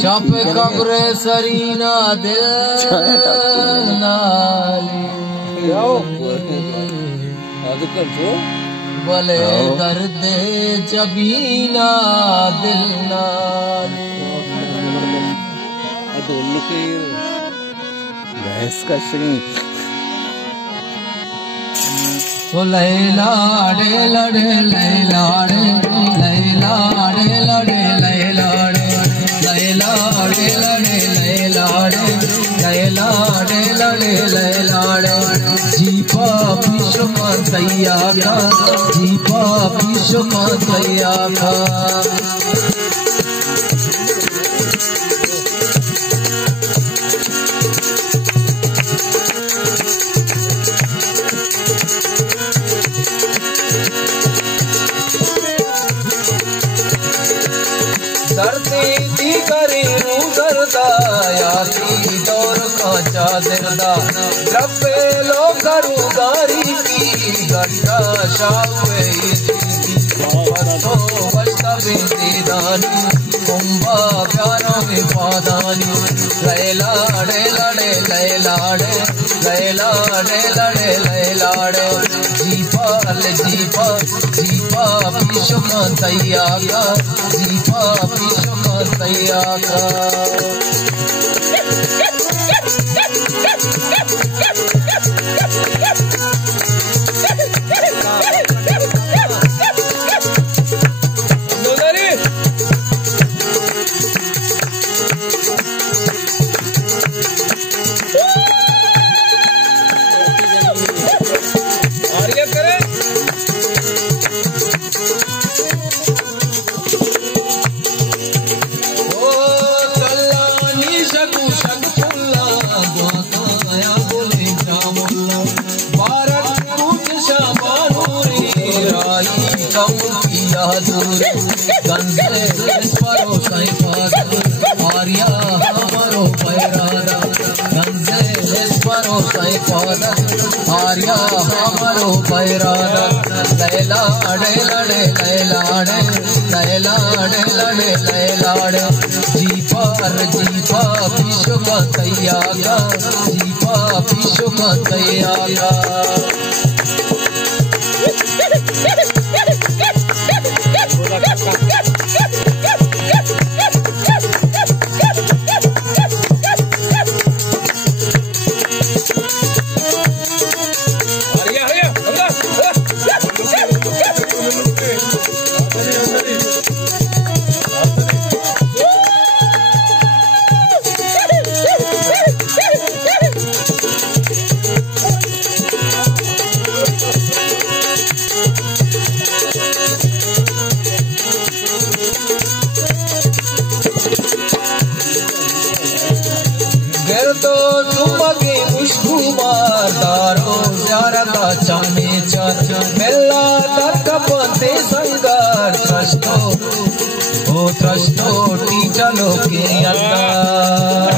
शप कब्र सरीना दिल नाली भले दर्द जबीना दिल नाली का तो लैलाड़े लड़े लैलाड़े लैलाड़े लड़े लैलाड़े लैलाड़े लड़े लैलाड़े लैलाड़े लड़े लैलाड़े जीपा विश्व तैया का जीपा विश्व तैया का दर्दी करी दर्दा यादी दौर कांचा दिरदा रब्बे लो करू गारी की गड्ढा शावे तो बच्चा बिंदी दानी कुंभा प्यारों में पादानी लैलाड़े लड़े लैलाड़े लैलाड़े लड़े लैलाड़े जीपा जीपा जीपा विश्व तैया का जीपा विश्व तैया का परो साई आर्या हमारो पैरादा परो साई आर्या हमारो पैरादा लैलाड़े लड़े लैलाड़े लैलाड़े लड़े लैलाड़े जीपा जीपा विश्व का तैया का जीपा विश्व का तैया का तो सुमगे मुश्कुमारो जारदा चमे चर मेला तक पते संगार त्रस्तो ओ त्रस्तो टी चलो के अंदर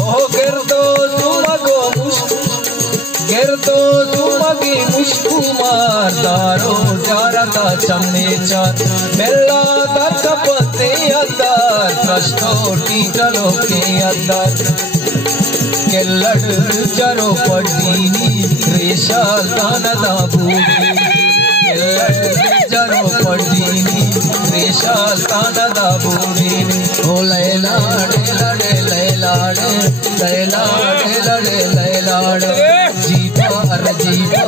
ओ गिरदो सुमगे मुश्कुमारो जारदा चमे चर मेला पते अंदर त्रस्तोटी चलो के अंदर के लड़ जरो पड़ीनी रेशाल कानदा बूढ़ी के लड़ जरो पड़ीनी रेशाल कानदा बूढ़ी ओ लैलाड़े लड़े लैलाड़े लैलाड़े लड़े लैलाड़े जीपा जीपा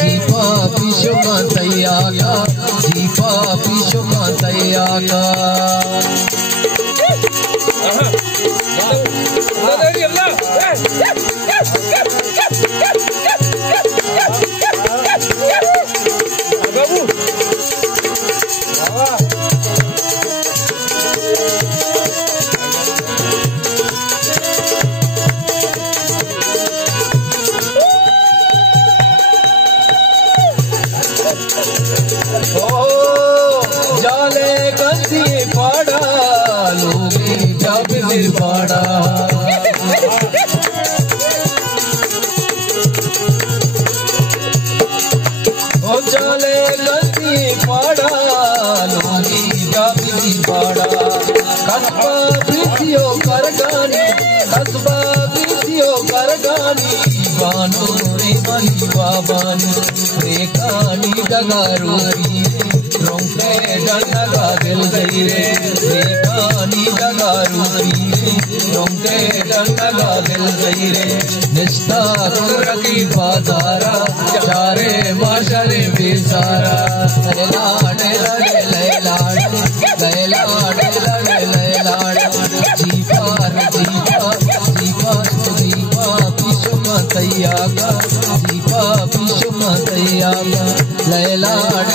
जीपा विश्व तैया का जीपा विश्व तैया का जाले कंदी पड़ा वीर पाड़ा ओ चले गति पाड़ा लोनी दाबी पाड़ा कस्बा बीतियो करगानी कस्बा बीतियो करगानी बानो रे बनी बाबानी रे कानी डगारू रोंके डगा दिल गई रे कानी डगारू रोंके डगा दिल गई रे निस्ता रखी बाजारा चारे माशरे बेसारा लाडे लड़े लैलाड लैलाड लड़े लैलाड जीपार जीपा जीपा जीपा पिशुम तैयागा जीपा पिशुम तैयागा लैलाड